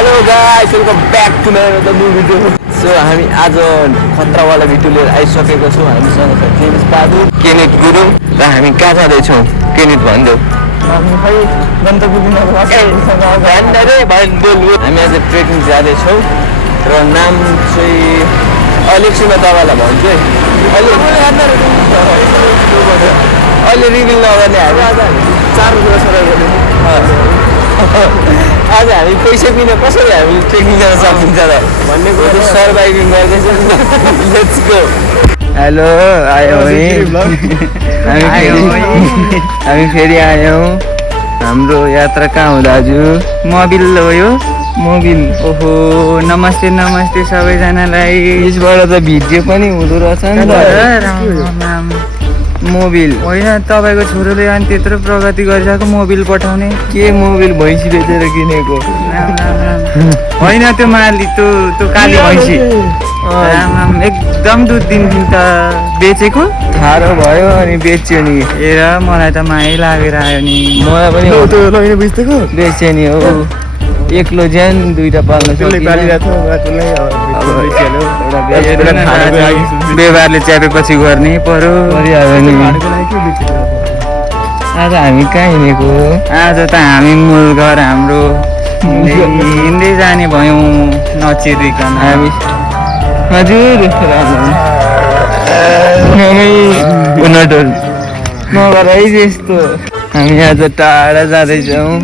Hello guys welcome back to my the new video. So हामी आज खतरावाला video लिएर आइसकेको छौँ। हामीसँग छ जेम्स बहादुर, केनित गुरुङ र हामी कहाँ जाँदैछौँ केनित भनिदेऊ। हामी खै गन्तव्य हामी आज ट्रेकिङ जाँदैछौँ र नाम चाहिँ अलेक्समा तपाईँलाई भन्छु है। अहिले रिभिल नगर्ने हामी आज 4 आज हामी पैसा बिना कसरी हामी ट्रेकिङ जान सकिन्छ त भन्ने कुरा सर्भाइभिङ गर्दैछौँ। Let's go. हेलो आयौँ हामी फेरि आयौँ। हाम्रो यात्रा कहाँ हो दाजु? मोबिल हो यो मोबिल। ओहो नमस्ते नमस्ते सबैजनालाई। यसबाट त भिडियो पनि हुँदो रहेछ नि त। मोबिल होइन तपाईँको छोरोले अनि त्यत्रो प्रगति गरिरहेको मोबिल पठाउने। के मोबिल भैँसी बेचेर किनेको होइन त्यो माली त्यो काली भैँसी एकदम दुध दिन्थ्यो त बेचेको ठाडो भयो अनि बेच्यो नि। हेर मलाई त माया लागेर आयो नि। मलाई पनि बेच्यो नि हो। एक्लो ज्यान दुईटा पाल्न व्यवहारले च्यापेपछि गर्ने पर्यो। आज हामी कहाँ हिँडेको? आज त हामी मूल घर हाम्रो हिँड्दै जाने भयौँ नचिरिकन। हामी हजुर नगर है त्यस्तो। हामी आज टाढा जाँदैछौँ।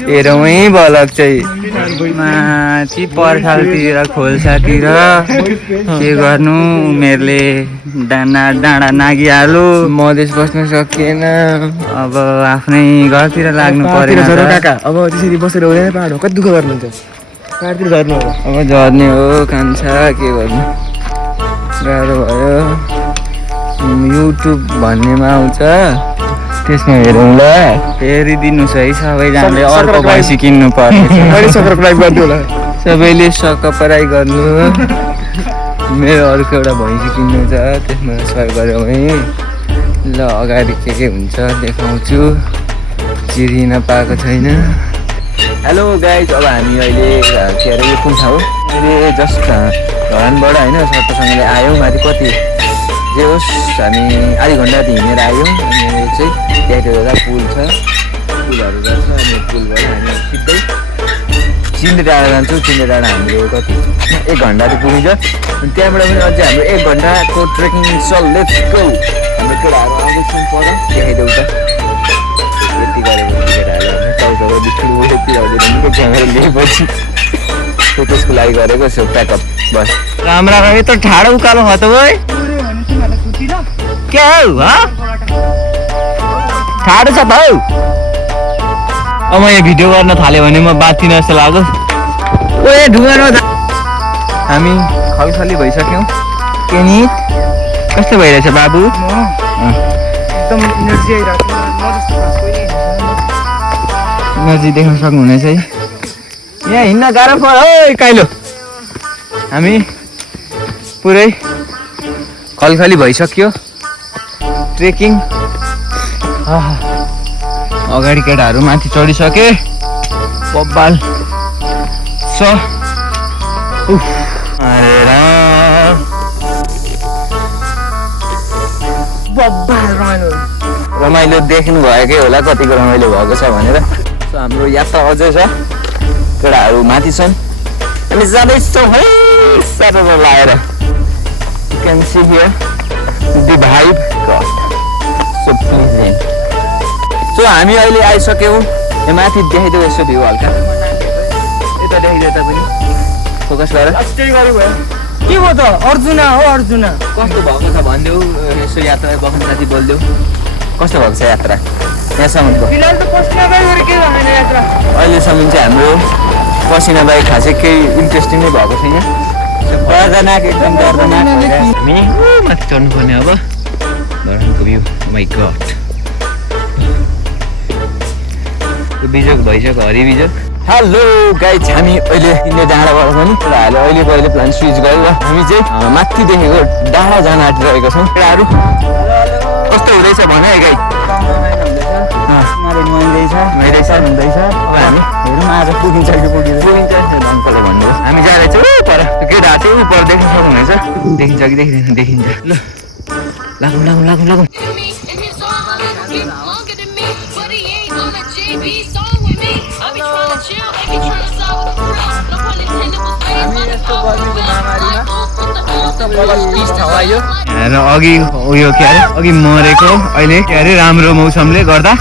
हेरौँ है भलक चाहिँ माथि पर्खालतिर खोल्सातिर के गर्नु उमेरले डाँडा नागिहाल्यो। मधेस बस्न सकिएन। अब आफ्नै घरतिर लाग्नु परेन काका। अब त्यसरी बसेर हुँदैन पाहाड हो। कति दुःख गर्नुहुन्छ पाहाडतिर झर्नु हो। अब झर्ने हो कान्छ के गर्नु गाह्रो भयो। युट्युब भन्नेमा आउँछ त्यसमा हेरौँला। हेरिदिनुहोस् है सबैजनाले। अर्को भैँसी किन्नु पर्ने सबैले सकपराई गर्नु। मेरो अर्को एउटा भैँसी किन्नु छ त्यसमा सहयोग गरौँ है। ल अगाडि के हुन्छ देखाउँछु। चिरिन पाएको छैन। हेलो गाइज अब हामी अहिले के अरे यो कुन ठाउँ अहिले जस्ट धरानबाट होइन सर्टसँगले आयौँ। माथि कति जे होस् हामी आधी घन्टा हिँडेर आयौँ। अनि चाहिँ त्यहाँतिर एउटा पुल छ, पुलहरू गर्छ। अनि पुलबाट हामी सिधै चिन्डे डाँडा जान्छौँ। चिन्डे डाँडा हाम्रो कति 1 घन्टा चाहिँ पुगिन्छ। अनि त्यहाँबाट पनि अझै हाम्रो 1 घन्टाको ट्रेकिङ छ। Let's go. हाम्रो केटाहरू आउँदैछौँ पर देखाइदेऊ त। यति गरेको केटाहरू टाउको बिस्कुट क्यामेरा लिएपछि त्यसको लागि गरेको छु प्याकअप बस। राम्रा यत्रो ठाडो उकालो खत भयो क्या हौ ठाडो छ त हौ। अब यहाँ भिडियो गर्न थाल्यो भने म बाँच्दिनँ जस्तो लाग्यो। ओए ढुङ्गामा हामी खलखली भइसक्यौँ। केनित कस्तो भइरहेछ बाबु? एकदम एनर्जी आइरहेको एनर्जी देख्न सक्नुहुनेछ है। यहाँ हिँड्न गाह्रो पर्यो काइलो। हामी पुरै खलखली भइसक्यो ट्रेकिङ। अगाडि केटाहरू माथि चढिसके बब्बाल छ। रमाइलो देख्नु भएकै होला कतिको रमाइलो भएको छ भनेर। सो हाम्रो यात्रा अझै छ। केटाहरू माथि छन् हामी जाँदैछौँ है सानो लगाएर। You can see here the vibe. God, so pleasant. So हामी अहिले आइसक्यौँ। यहाँ माथि देखाइदेऊ यसो भ्यू हल्का। यता देखाइदेऊ त पनि फोकस गरेर। के भयो त? अर्जुना हो अर्जुना। कस्तो भएको छ भनिदेऊ। यसो यात्रा बस्न साथी बोलिदेऊ। कस्तो भएको छ यात्रा यहाँसम्मको? फिलहाल त पसिना बाहेक के भनेन यात्रा। अहिलेसम्म चाहिँ हाम्रो पसिना बाहेक खासै केही इन्ट्रेस्टिङ नै भएको छैन। दर्दनाक एकदम दर्दनाक। हामी माथि चढ्नु पर्ने अब। धरानको भ्यू माइ गड। बिजोक भइसक्यो हरिबिजोक। हेलो गाइज हामी अहिले किन्ने डाँडाबाट पनि अहिले प्लान स्विच गऱ्यो र हामी चाहिँ माथि देखेको डाँडा जान आँटिरहेको छौँ। केटाहरू कस्तो हुँदैछ भने है गाइज? उनीहरू नुहाइँदैछ नुहाइँदैछ। हुँदैछ अब हामी हेरौँ आज पुगिन्छ कि पुगिँदैन पुगिन्छ अङ्कलले भन्नुहोस् हामी जाँदैछौँ पर केटाहरू चाहिँ पर देख्न सक्नुहुनेछ देखिन्छ कि देखिँदैन देखिन्छ ल लागौँ लागौँ लागौँ लागौँ र अघि उयो के अरे अघि मरेको अहिले के अरे राम्रो मौसमले गर्दा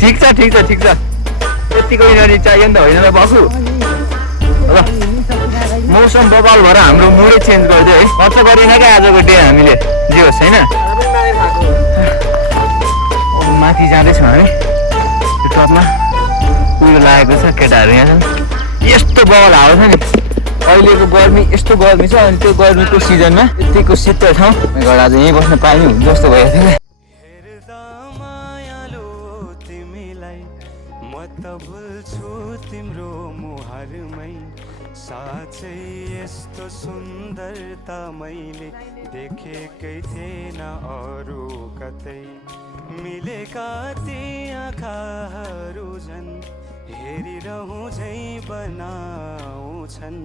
ठिक छ ठिक छ ठिक छ यतिको इनर्जी चाहियो नि त होइन र बसु ल मौसम बबाल भएर हाम्रो मुडै चेन्ज गरिदियो है खर्च गरेन क्या आजको डे हामीले जे होस् होइन माथि जाँदैछौँ हामी त्यो टपमा उयो लागेको छ केटाहरू यहाँ छन् यस्तो बवाल हावा छ नि अहिलेको गर्मी यस्तो गर्मी छ अनि त्यो गर्मीको सिजनमा यतिको शीतल ठाउँ घर आज यहीँ बस्न पाइने हुन्छ जस्तो भएको थियो साँच्चै यस्तो सुन्दरता मैले देखेकै थिएन अरू कतै मिलेका ती आँखाहरू झन् हेरिरहँ झै बनाउँछन्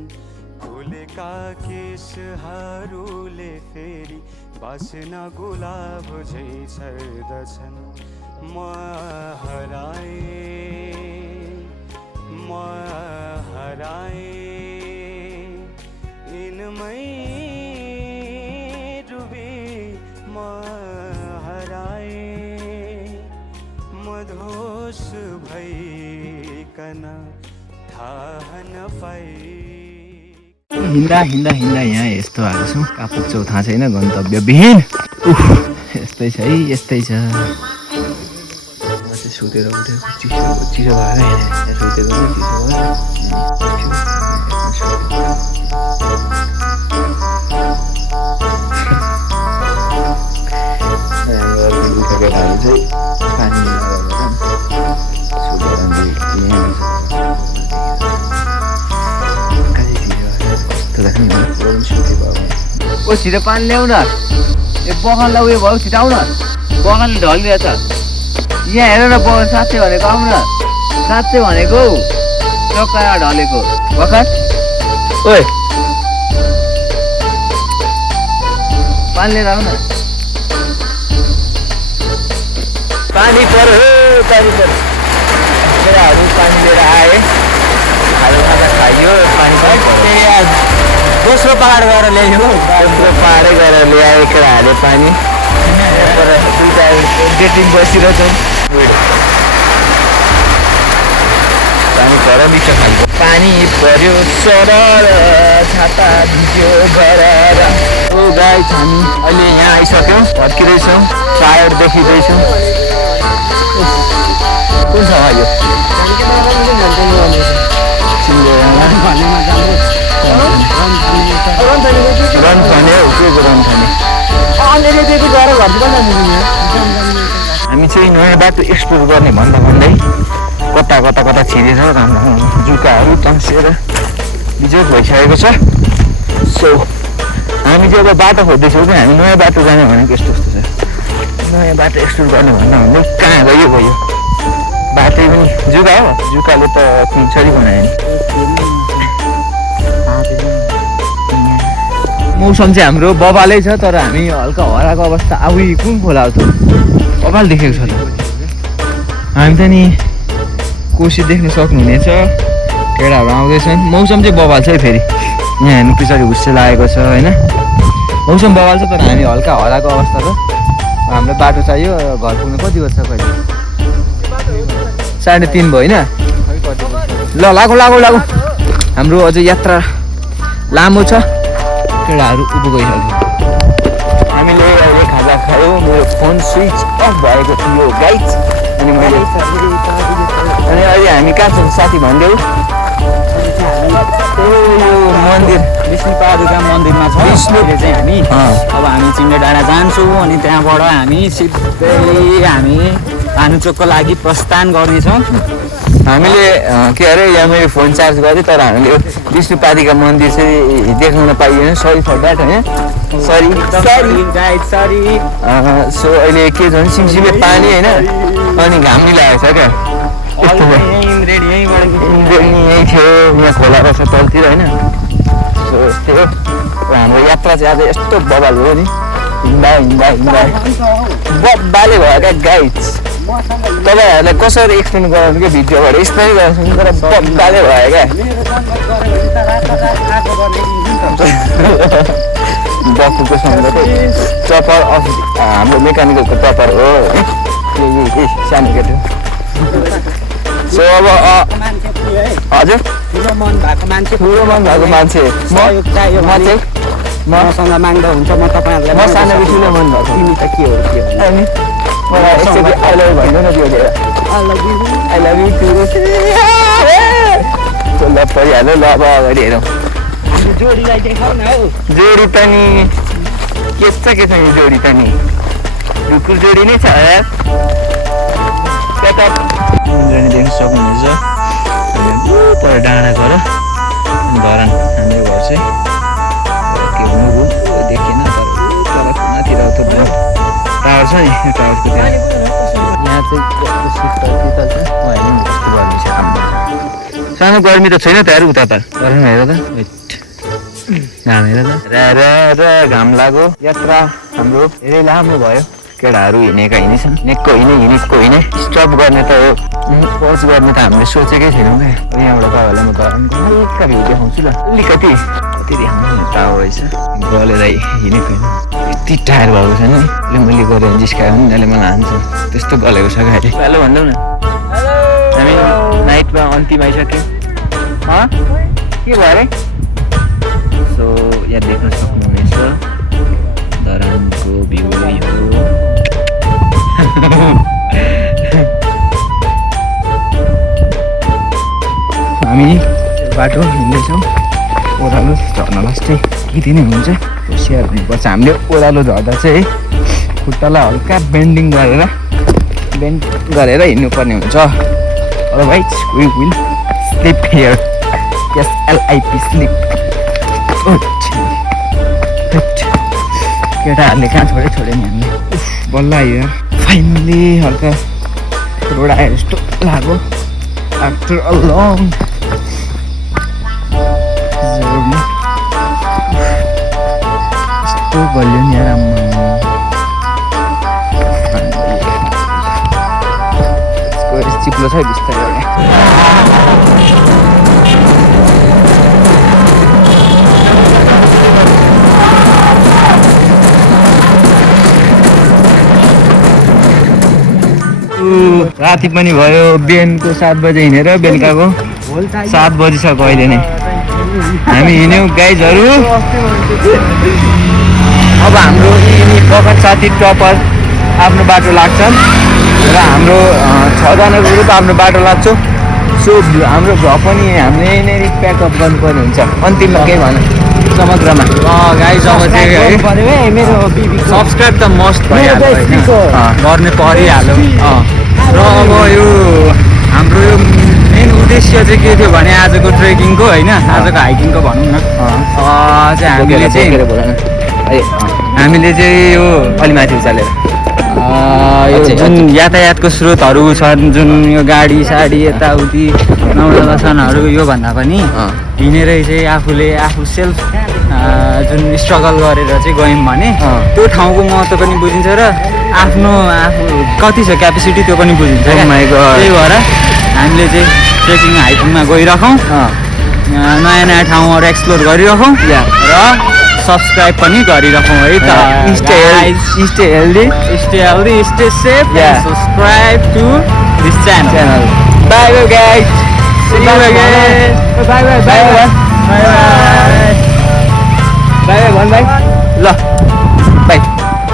फुलेका केशहरूले फेरि बास्ना गुलाब झै छर्दछन् म हराए इनमै डुबे म हराए मधोस भइकन थाहा नपाए हिँड्दा हिँड्दा हिँड्दा यहाँ यस्तो आएको छौँ कहाँ पुग्छौँ थाहा छैन गन्तव्यविहीन यस्तै छ है यस्तै छ म चाहिँ सुतेर उठेको चिसो भएर सुतेको चिसो भएर ओ छिटो पानी ल्याउ न यो बगानलाई उयो भयो छिटो आउ न बगानले ढलिरहेछ यहाँ हेर न बगान साँच्चै भनेको आउनु न साँच्चै भनेको चक्का ढलेको बगान ओए पानी लिएर आउ न पानी पर्यो पानी पर्यो केटाहरू पानी लिएर आए खाजा खाइयो पानी दोस्रो पहाड गएर ल्यायो दोस्रो पहाडै गएर ल्यायो केटाहरूले पानी दुईवटा डेटिङ बसिरहेछन् पानी पर बिच खालको पानी पर्यो सरर छाता भिज्यो गरेर ओ गाइस हामी अहिले यहाँ आइसक्यौँ फर्किँदैछौँ टायर्ड देखिँदैछौँ कुन छ यो रन खाने हो के रन खाने हामी चाहिँ नयाँ बाटो एक्सप्लोर गर्ने भन्दा भन्दै कता कता कता छिरेर जुकाहरू तन्सिएर बिजोग भइसकेको छ सो हामी चाहिँ अब बाटो खोज्दैछौँ कि हामी नयाँ बाटो जाने भनेको यस्तो यस्तो छ नयाँ बाटो एक्सप्लोर गर्ने भन्दा भन्दै कहाँ गयो बाटै पनि जुका हो जुकाले त छरी बनायो नि मौसम चाहिँ हाम्रो बबालै छ तर हामी हल्का हराएको अवस्था आउँ कुन खोला हो त बबाल देखेको छ त हामी त नि कोसी देख्न सक्नुहुनेछ केटाहरू आउँदैछन् मौसम चाहिँ बबाल छ है फेरि यहाँ हेर्नु पछाडि हुस्से लागेको छ होइन मौसम बबाल छ तर हामी हल्का हराएको अवस्था छ हामीलाई बाटो चाहियो घर पुग्नु कति बज्छ कहिले 3:30 भयो होइन ल लागौँ लागौँ लागौँ हाम्रो अझै यात्रा लामो छ केटाहरू उँभो गइसक्यो हामीले अहिले खाजा खायौँ मेरो फोन स्विच अफ भएको थियो गाइस अनि मैले अनि अहिले हामी कहाँ छौँ साथी भनिदेऊ यो मन्दिर विष्णुपादुका मन्दिरमा छ विष्णुले चाहिँ हामी अब हामी चिन्डे डाँडा जान्छौँ अनि त्यहाँबाट हामी सिधै हामी भानुचोकको लागि प्रस्थान गर्नेछौँ हामीले के अरे यहाँ मेरो फोन चार्ज गरेँ तर हामीले विष्णुपादिका मन्दिर चाहिँ देखाउन पाइएन सरी फर द्याट होइन सरी सो अहिले के छ भने सिमसिमे पानी होइन अनि घाम नि लागेको छ क्या यहीँ थियो यहाँ खोला रहेछ तलतिर होइन सो त्यही हो र हाम्रो यात्रा चाहिँ आज यस्तो बबाल हो नि हिँड्दा बब्बाले भयो क्या गाइड्स तपाईँहरूलाई कसरी एक्सप्लेन गराउनु क्या भिडियोबाट एक्सप्लेन गराउँछु तर बब्बाले भयो क्या बक्कुको सँग टपर अफ हाम्रो मेकानिकलको टपर हो है सानो केटो सो अब हजुर ठुलो मन भएको मान्छे मसँग माग्दा हुन्छ म तपाईँहरूलाई म सानो ठुलो मन भएको तिमी त के हो अनि मलाई एकचोटि आई लभ भन्नु न त्यो लिएर आई लभ यु टु ल परिहाल्यो ल अब अगाडि हेरौँ जोडीलाई देखाउ न हौ जोडी त नि के छ नि जोडी त नि ढुकुर जोडी नै छ यार त्यता देख्न सक्नुहुनेछ पर डाँडा घर धरान हाम्रो घर चाहिँ के भन्नु देखिएन तर तल कुनातिर टावर छ नि यो टावरको त्यहाँ यहाँ चाहिँ गर्मी छ सानो गर्मी त छैन त यार उता त हेर त घाम हेर त घाम लाग्यो यात्रा हाम्रो धेरै लामो भयो केटाहरू हिँडेका हिँडेछन् निक्को हिँडे स्टप गर्ने त हो पज गर्ने त हामीले सोचेकै छैनौँ क्या यहाँबाट तपाईँहरूलाई म धरानको हल्का भ्यू देखाउँछु ल अलिकति कति देखाउनु टावर रहेछ गलेर हिँडेको होइन यति टायर भएको छ नि मैले गरेर जिस्कायो भने यसले मलाई हान्छ त्यस्तो गलेको छ क्या अहिले हेलो भन्दौँ न हामी नाइटमा अन्तिम आइसक्यौँ के भयो अरे सो यहाँ देख्न सक्नुहुनेछ धरानको भ्यू हामी बाटो हिँड्दैछौँ ओह्रालो झर्न लास्टै यति नै हुन्छ होसियार हुनुपर्छ हामीले ओह्रालो झर्दा चाहिँ खुट्टालाई हल्का बेन्डिङ गरेर हिँड्नुपर्ने हुन्छ otherwise we will slip here SLIP slip केटाहरूले कहाँ छोड्यो नि हामीले बल्ल आयो फाइनली हल्का रोड आयो जस्तो लाग्यो आफ्टर अ लङ जर्नी यस्तो गल्यो नि यार चिप्लो छ बिस्तारै राति पनि भयो बिहानको 7 बजे हिँडेर बेलुकाको 7 बजिसक्यो अहिले नै हामी हिँड्यौँ गाइजहरू अब हाम्रो यी बगन साथी टपर आफ्नो बाटो लाग्छन् र हाम्रो 6 जनाको ग्रुप आफ्नो बाटो लाग्छौँ सो हाम्रो घर पनि हामीले यहीँनिर प्याकअप गर्नुपर्ने हुन्छ अन्तिममा केही भन समग्रमा गाइज अब चाहिँ है सब्सक्राइब त मस्ट भइहाल्यो होइन गर्ने परिहाल्यो र अब यो हाम्रो यो मेन उद्देश्य चाहिँ के थियो भने आजको ट्रेकिङको होइन आजको हाइकिङको भनौँ न हामीले चाहिँ यो अलि माथि उचालेर जुन यातायातको स्रोतहरू छन् जुन यो गाडी साडी यताउति नौलक्षणहरू योभन्दा पनि हिँडेरै चाहिँ आफू सेल्फ जुन स्ट्रगल गरेर चाहिँ गयौँ भने त्यो ठाउँको महत्त्व पनि बुझिन्छ र आफू कति छ क्यापेसिटी त्यो पनि बुझिन्छ त्यही भएर हामीले चाहिँ ट्रेकिङ हाइकिङमा गइरहौँ नयाँ नयाँ ठाउँहरू एक्सप्लोर गरिरहौँ र सब्सक्राइब पनि गरिरहौँ है त stay healthy stay safe subscribe to this channel bye bye guys see you again bye bye bye bye bye bye bye bye ल